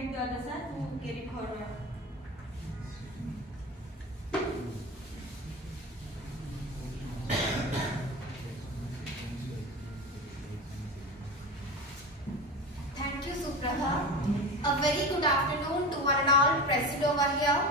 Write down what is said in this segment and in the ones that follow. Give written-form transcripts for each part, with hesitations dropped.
invite the other sir to carry forward. Thank you, Suprabha. A very good afternoon to one and all present over here.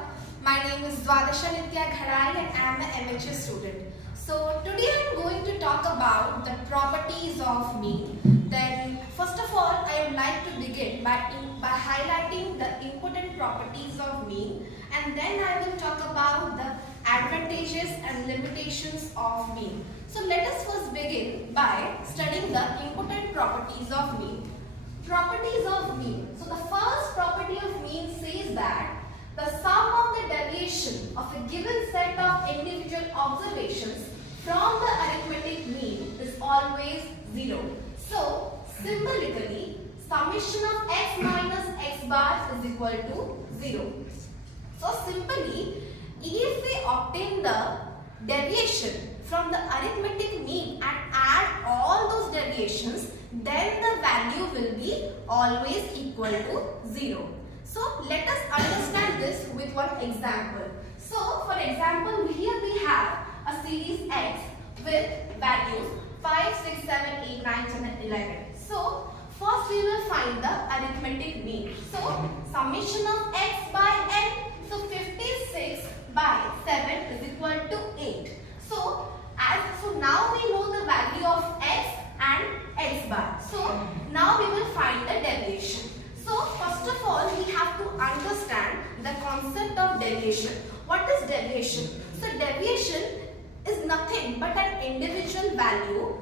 My name is Dwadasha Nitya Ghadai and I am an MHS student. So today I am going to talk about the properties of mean. Then first of all, I would like to begin by highlighting the important properties of mean, and then I will talk about the advantages and limitations of mean. So let us first begin by studying the important properties of mean. Properties of mean. So the first property of mean says that the sum of the deviation of a given set of individual observations from the arithmetic mean is always 0. So symbolically, summation of x minus x bar is equal to 0. So simply, if we obtain the deviation from the arithmetic mean and add all those deviations, then the value will be always equal to 0. So let us understand this with one example. So for example, here we have a series x with values 5, 6, 7, 8, 9, 10 and 11. So first we will find the arithmetic mean. So summation of x by n. So 56 by 7 is equal to 8. So now we know the value of x and x bar. So now we will find the deviation. So first of all, we have to understand the concept of deviation. What is deviation? So deviation is nothing but an individual value.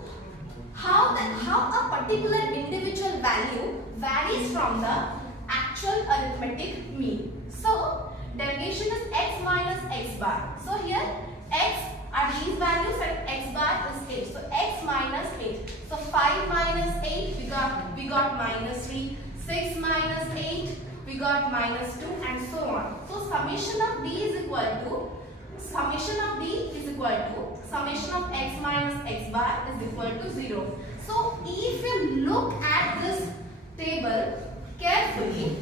How a particular individual value varies from the actual arithmetic mean. So deviation is x minus x bar. So here x are these values and x bar is 8. So x minus 8. So 5 minus 8 we got minus 3. 6 minus 8 we got minus 2 and so on. So summation of d is equal to summation of x minus x bar is equal to 0. So if you look at this table carefully,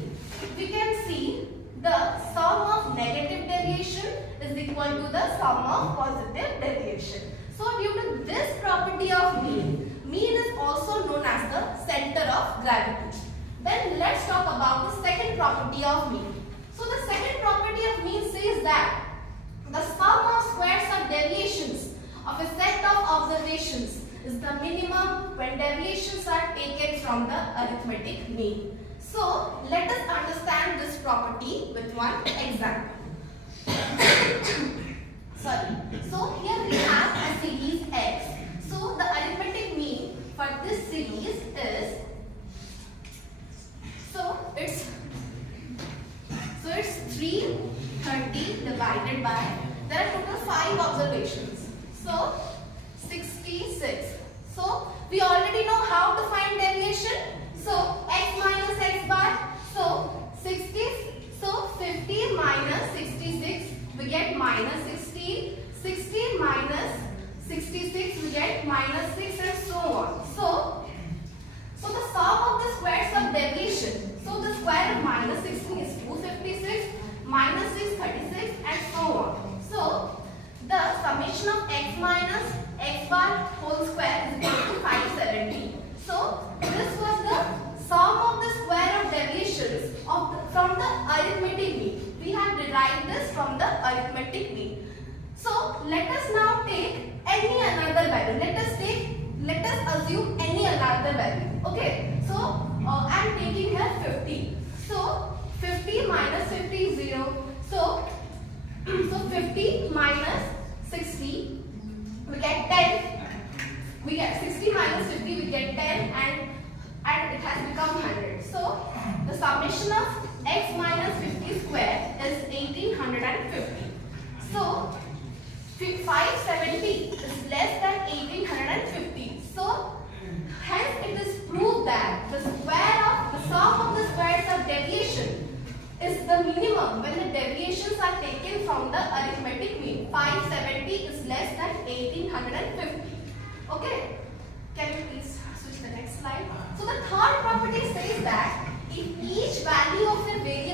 we can see the sum of negative deviation is equal to the sum of positive deviation. So due to this property of mean is also known as the center of gravity. Then let's talk about the second property of mean. So the second property of mean says that the sum of squares of deviations of a set of observations is the minimum when deviations are taken from the arithmetic mean. So let us understand this property with one example. So here we have a series x. So the arithmetic mean for this series is it's 330 divided by, there are total 5 observations. So 66. So we already know how to find deviation. So x minus x bar. So 50 minus 66 we get minus 16. 16 minus 66 we get minus 6 and so on. So the sum of the squares of deviation. So the square of minus 16 is 256, minus 6 36 and so on. So the summation of x minus x bar whole square is equal to 570. So this was the sum of the square of deviations from the arithmetic mean. We have derived this from the arithmetic mean. So let us now take any another value. Let us assume any another value. Okay. So I am taking here 50. So 50 minus 50 is 0. So 50 minus 60 we get 10. We get 60 minus 50 we get 10 and it has become 100. So the summation of x minus 50 square is 1850. So 570 is less than 1850. So hence it is proved that the sum of the squares of deviation is the minimum when the deviations are taken from the arithmetic mean. 570 is less than 1850. Okay. Can you please switch the next slide? So the third property says that if each value of a very